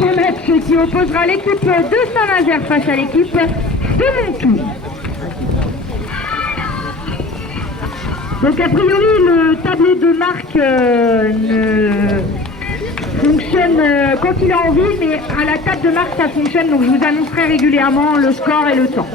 Un match qui opposera l'équipe de Saint-Nazaire face à l'équipe de Montou. Donc a priori le tableau de marque ne fonctionne quand il a envie, mais à la table de marque ça fonctionne, donc je vous annoncerai régulièrement le score et le temps.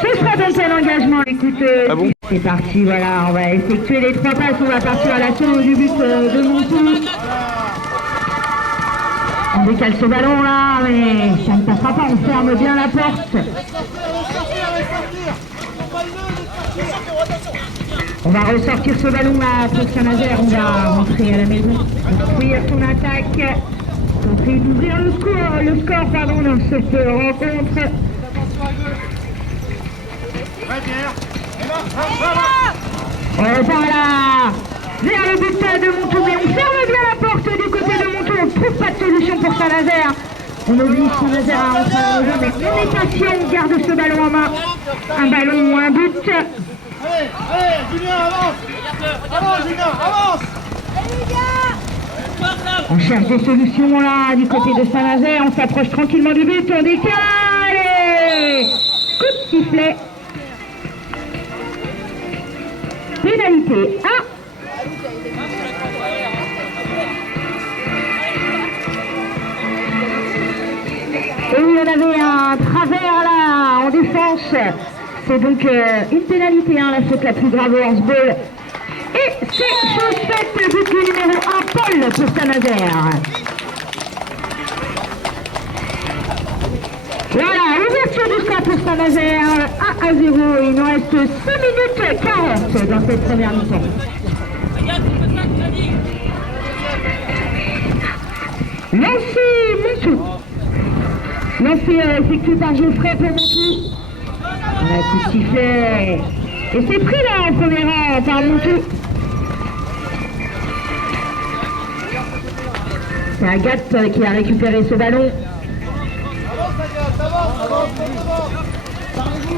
Ce sera donc un engagement, écoutez. Ah bon, c'est parti, voilà, on va effectuer les 3 passes, on va partir à l'assaut du but de Montou. On décale ce ballon là, mais ça ne passera pas, on ferme bien la porte. On va ressortir ce ballon là pour Saint-Nazaire, on va rentrer à la maison, construire son attaque, tenter d'ouvrir le score dans cette rencontre. On repart là vers le but de Montou, mais on ferme bien la porte du côté de Montou, on ne trouve pas de solution pour Saint-Nazaire. On oblige Saint-Nazaire à rentrer dans le jeu, mais on est patient, on garde ce ballon en main. Un ballon ou un but. Allez, Julien, avance! Avance, Julien, avance! On cherche des solutions là du côté de Saint-Nazaire, on s'approche tranquillement du but, on décale et coup de sifflet. Pénalité 1. Et il y en avait un travers là en défense. C'est donc une pénalité, hein, la faute la plus grave au handball. Et c'est chose faite, but numéro 1, Paul pour Saint-Nazaire. Voilà, ouverture du score pour Saint-Nazaire, 1-0. Il nous reste 5 minutes 40 dans cette première mi-temps. Lancé Montou. Lancé effectué par Geoffrey pour Montou. On a un coup de sifflet. Et c'est pris là en premier rang par Montou. C'est Agathe qui a récupéré ce ballon.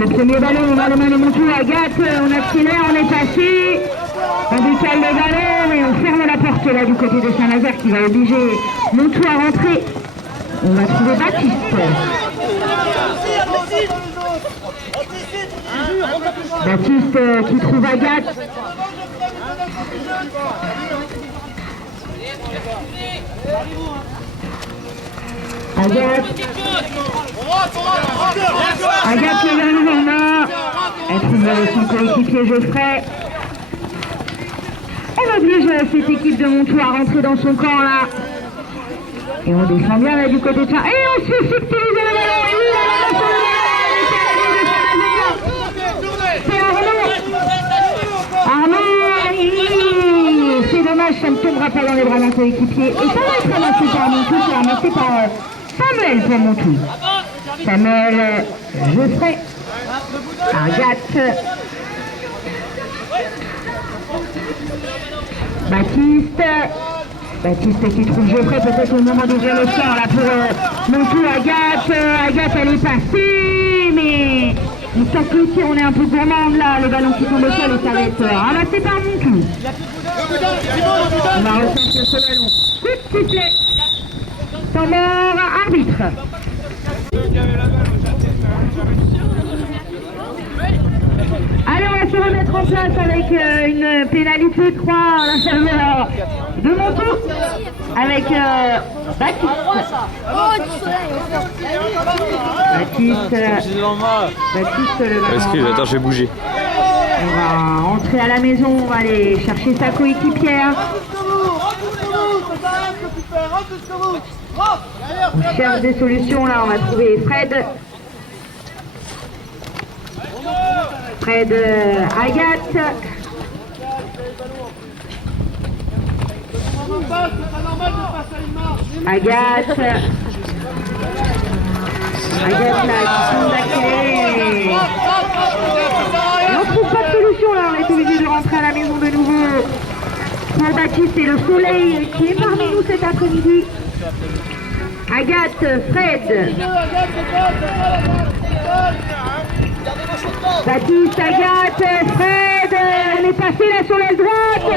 Le premier ballon, on a les mains de Montou. Agathe, on accélère, on est passé. On décale le ballon, mais on ferme la porte là du côté de Saint-Nazaire qui va obliger Montou à rentrer. On va trouver Baptiste. Baptiste qui trouve Agathe. Agathe le ballon en main. Elle trouve son coéquipier Geoffrey. On oblige cette équipe de Montou à rentrer dans son camp là. Et on descend bien là du côté de ça. Et on se fait sécuriser le ballon. Et oui, la balle c'est Arnaud. C'est dommage, ça ne tombera pas dans les bras d'un coéquipier. Et ça va être ramassé par Montou, c'est ramassé par Samuel pour Montou. Samuel Geoffrey. Agathe. Baptiste qui trouve Geoffrey peut-être au moment d'ouvrir le score là pour Montou. Agathe elle est passée, mais on s'applique, on est un peu gourmande là, le ballon qui tombe au sol et ça va être ramassé par Montou. On va ressortir ce ballon. Coup de sifflet. Temps mort, arbitre. Allez, on va se remettre en place avec une pénalité 3 à la faveur de Montou avec Baptiste. Baptiste le ballon. Excuse, attends, je vais bouger. On va rentrer à la maison, on va aller chercher sa coéquipière. On cherche des solutions là, on va trouver Fred. Agathe. Agathe là, qui sont d'accélérés. Et on trouve pas de solution là, on est obligé de rentrer à la maison de nouveau pour pour Baptiste et le soleil qui est parmi nous cet après-midi. Agathe, Fred. Baptiste, Agathe, Fred. On est passé là sur l'aile droite.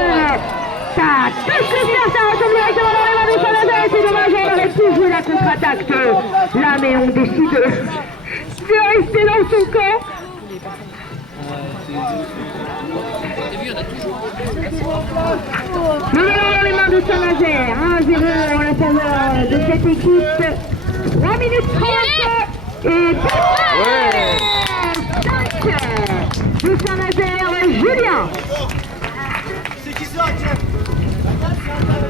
Ça touche le fer, ça retombe directement dans les mains de Saint-Nazaire. C'est dommage, on aurait pu jouer la contre-attaque là, mais on décide de rester dans son camp. Le ballon dans les mains de Saint-Nazaire, 1-0 en la faveur de cette équipe. 3 minutes 30 et 5 de Saint-Nazaire, Julien. C'est qui ça, tiens?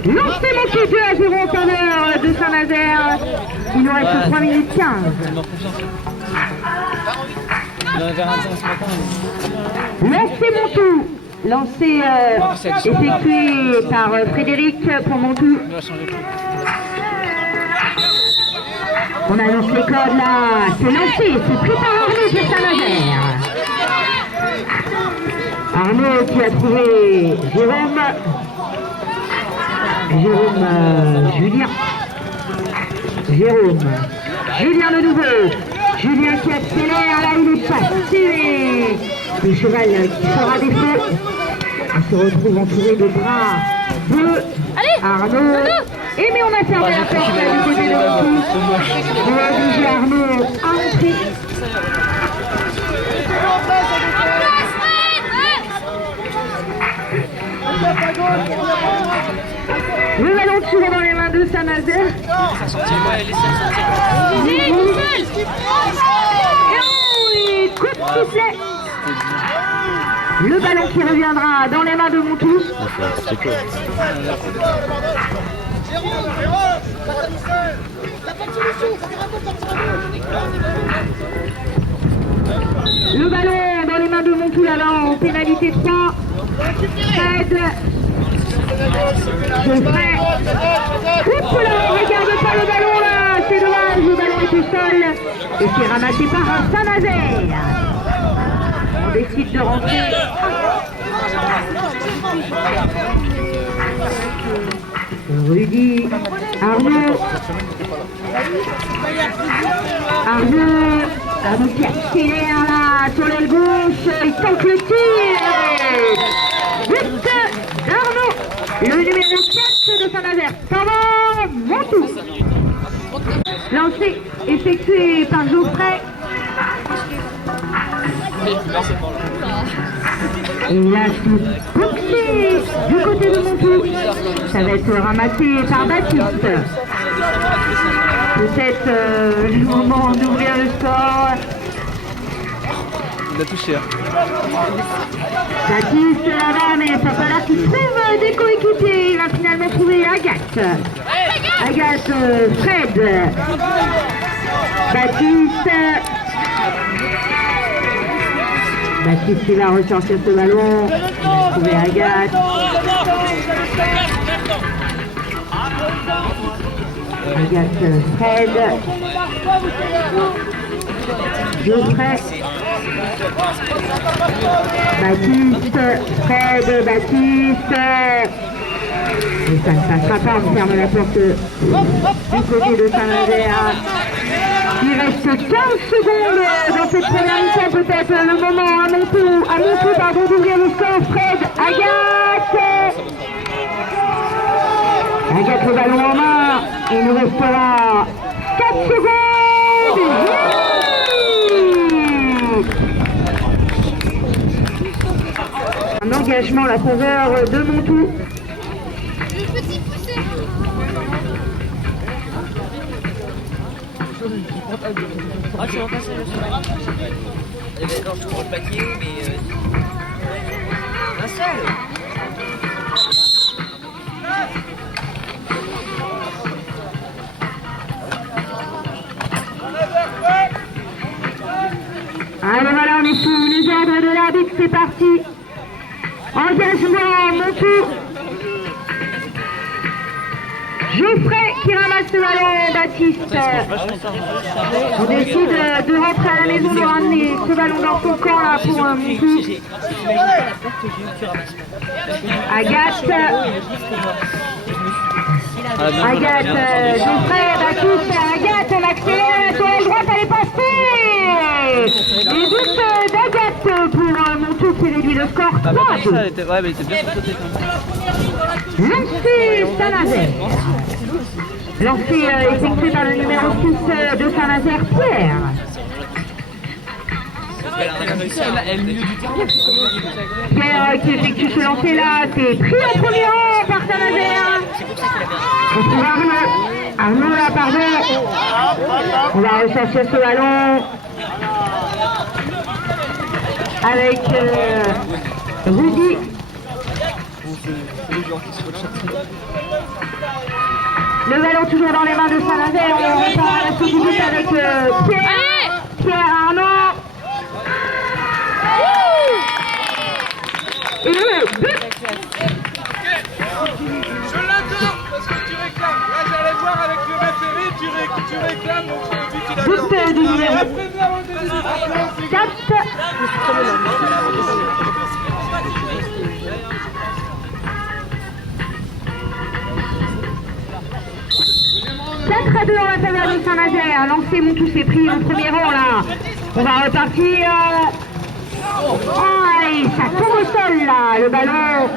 Lancez mon coup de 1-0 en faveur de Saint-Nazaire. Il nous reste 3 minutes 15. Lancez mon tout. Lancé effectué par Frédéric pour Montou. On annonce les codes là. C'est lancé, c'est pris par Arnaud pour Saint-Nazaire. Arnaud qui a trouvé Jérôme. Julien. Julien de nouveau. Julien qui accélère, là il est passé. Le cheval qui fera défaut. On se retrouve entouré de bras de Arnaud. Et mais on a fermé la porte du côté de Montou. On a obligé Arnaud à entrer. Le ballon toujours dans les mains de Saint-Nazaire. Et coup de sifflet. Le ballon qui reviendra dans les mains de Montou. Le ballon dans les mains de Montou là en pénalité 3. Fred. Oups là, regarde pas le ballon là, c'est dommage, le ballon est tout seul. Et c'est ramassé par Saint-Nazaire. On décide de rentrer. Rudy, Arnaud qui accélère là sur l'aile gauche, il tente le tir. But d'Arnaud, le numéro 4 de Saint-Nazaire. Ça va, Montou. Lancé, effectué par Geoffrey. Et là, c'est boxé du côté de Montou. Ça va être ramassé par Baptiste. Peut-être le moment d'ouvrir le score. Il a touché. Baptiste là-bas, mais ça va là qui trouve des coéquipiers. Il va finalement trouver Agathe. Agathe, Fred. Baptiste qui va ressortir ce ballon. Il va trouver Agathe. Agathe, Fred. Geoffrey. Baptiste, Fred, Baptiste. Et ça ne passera pas, on ferme la porte du côté de Saint-Nazaire. Il reste 15 secondes dans cette première mi-temps, peut-être le moment à Montou d'ouvrir le score. Fred, Agathe. Agathe le ballon en main. Il nous restera 4 secondes. Un engagement à la faveur de Montou. Le petit poussé. Ah, je suis repassé le cheval. Non, je trouve le paquet, mais. Un seul. Allez, voilà, on est sous les ordres de l'arbitre, c'est parti. Engagement, Montou. Geoffrey qui ramasse le ballon, Baptiste. On décide de rentrer à la maison, de ramener ce ballon dans son camp là pour Montou. Agathe. Agathe, Geoffrey, Baptiste, Agathe, on accélère, sur la droite, elle est passée. Et but d'Agathe pour Montou qui réduit le score 3-2. Ouais, mais c'était bien sauté. Lancé Saint-Nazaire. Lancé effectué par le numéro 6 de Saint-Nazaire, Pierre. Pierre qui effectue ce lancer là, c'est pris au premier rang par Saint-Nazaire. On trouve Arnaud. Arnaud là, pardon. On va rechercher ce ballon avec Rudy. Le ballon toujours dans les mains de Saint-Nazaire. On repart à la suite avec Pierre Arnaud. Et le but. Je l'adore parce que tu réclames. Là j'allais voir avec le référé, tu réclames donc le but il a But du numéro 4. 4-2 en la faveur de Saint-Nazaire. Lancé Montou s'est pris au premier rang là. On va repartir. Oh, allez, ça tombe au sol là, le ballon.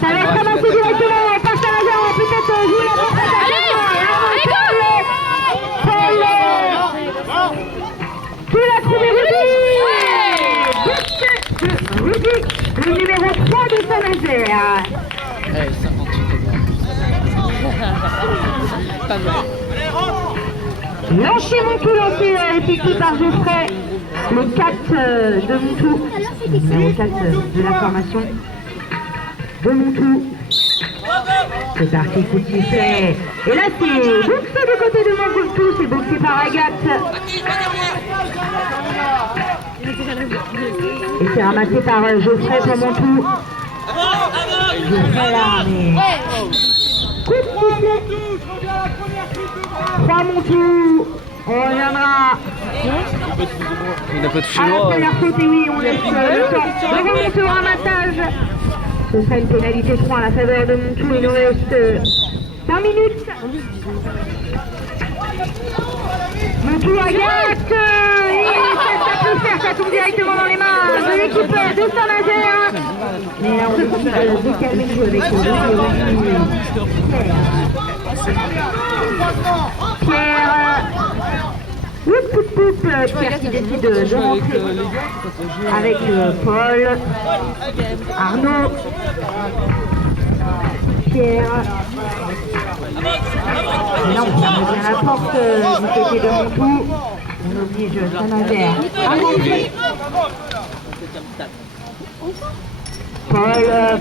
Ça va être ramassé directement par Saint-Nazaire. On va peut-être jouer la contre-attaque. Qui l'a trouvé, Rudy. Rudy, le numéro 3 de Saint-Nazaire. Lancé Montou, lancé effectué par Geoffrey, le 4 de Montou, numéro 4 de la formation de Montou. C'est parti, coup de sifflet. Et là c'est boxé du côté de Montou, c'est boxé par Agathe. Et c'est ramassé par Geoffrey pour Montou. Geoffrey là, mais... Coup de sifflet. 3 Montou. On reviendra Il n'a pas touché à la droit. première faute et oui, on laisse le temps de remonter au ramassage. Ce sera une pénalité 3 à la faveur de Montou. Il nous reste 5 minutes. Montou Agathe. Ça peut faire, ça tombe directement dans les mains de l'équipe de Saint-Nazaire. Mais là on décide de calmer le jeu avec Pierre. Pierre qui décide de rentrer avec Paul, Arnaud, Pierre. Et là on vient à la porte du côté de Montou. On oblige Saint-Nazaire à rentrer.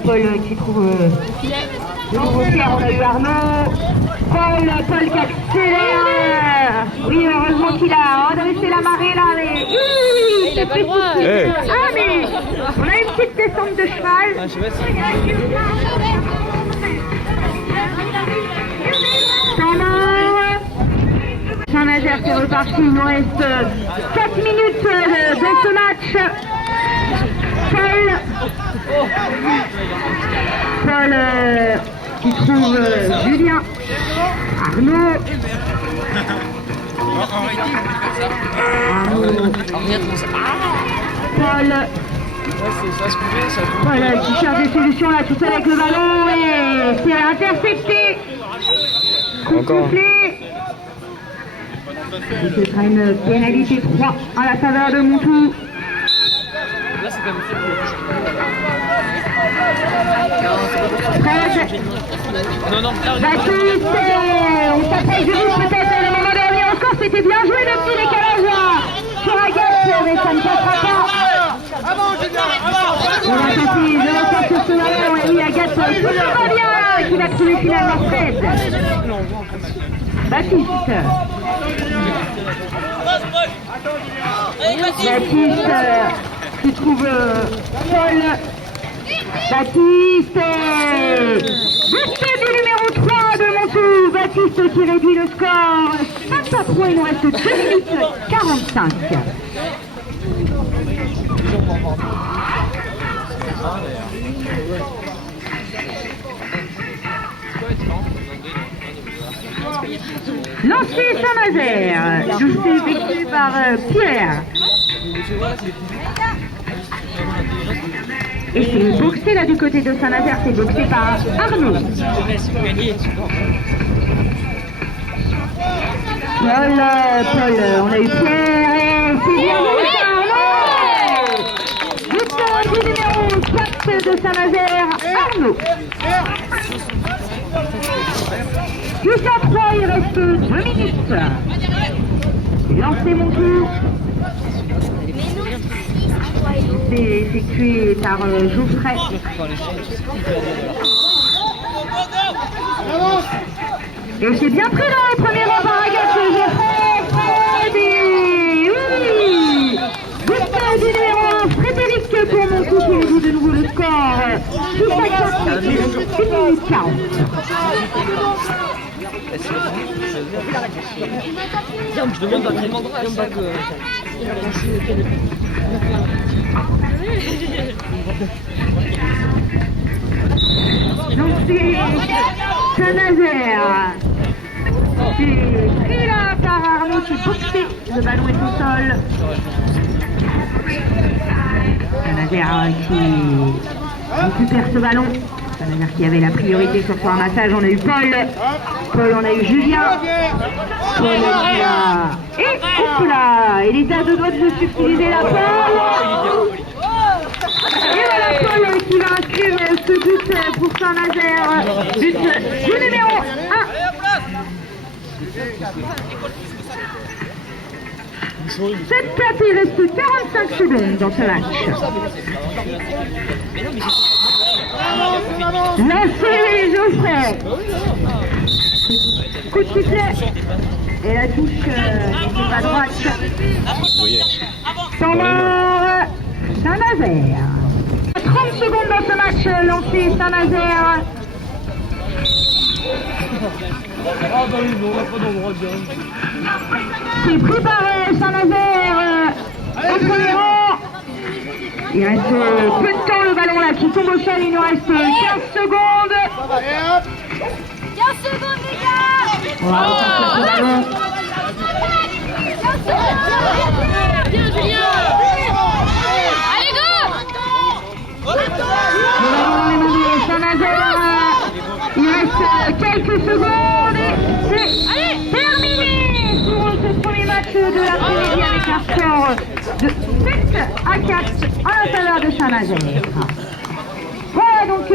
Paul qui trouve le nouveau Pierre, on a eu Arnaud. Paul qui accélère. Oui, heureusement qu'il a redressé la marée là, mais il s'est fait pousser. Ah mais on a une petite descente de cheval. Saint-Nazaire c'est reparti, il nous reste 4 minutes dans ce match. Paul qui trouve Julien, Arnaud. Paul qui cherche des solutions là tout seul avec le ballon et c'est intercepté. Coup de sifflet. Et ce sera une pénalité 3 à la faveur de Montou. Fred, Baptiste, on s'approche du but peut-être à le moment de revenir au score, c'était bien joué le petit décalage là sur Agathe, mais ça ne passera pas. On va passer de la face sur ce ballon et oui Agathe, tout va bien, qui va trouver finalement Fred. Baptiste. Baptiste qui trouve Paul. Baptiste. But du numéro 3 de Montou. Jean-Baptiste qui réduit le score 5 à 3, il nous reste 2 minutes 45. Lancé Saint-Nazaire, c'est effectué par Pierre. Et c'est boxé là du côté de Saint-Nazaire, c'est boxé par Arnaud. Paul, on a eu Pierre et c'est bien Arnaud. Victoire du numéro 4 de Saint-Nazaire, Arnaud. Jusqu'à 3, il reste 2 minutes. Lancez mon tour. C'est effectué par Geoffrey. Et c'est bien pris dans le premier rang par Agathe Geoffrey. Oui, but du numéro Frédéric pour mon tour qui réduit de nouveau le score. Jusqu'à 4, 1 minute 40. Je demande à Clément donc c'est Saint-Nazaire. C'est pris là par Arnaud, c'est boxé. Le ballon est au sol. Saint-Nazaire qui récupère ce ballon. Saint-Nazaire qui avait la priorité sur son ramassage. On a eu Paul, on a eu Julien. Paul est là. Et hop là, il est à 2 doigts de subtiliser la Paul. Et voilà Paul qui va inscrire ce but pour Saint-Nazaire. But du numéro 1. Cette place, il reste 45 secondes dans ce match. Lancez Geoffrey. Coup de sifflet. Et la touche sur la droite. Standard Saint-Nazaire. 30 secondes dans ce match lancé Saint-Nazaire. C'est pris par Saint-Nazaire au premier rang. Il reste peu de temps, le ballon là qui tombe au sol, il nous reste 15 secondes. 15 secondes les gars. On va repartir ce ballon. 15 secondes. Bien Julien. Allez go. Le ballon dans les mains de Saint-Nazaire. Il reste quelques secondes et c'est terminé pour ce premier match de l'après-midi avec un score de 7 à 4 en faveur de Saint-Nazaire. Voilà donc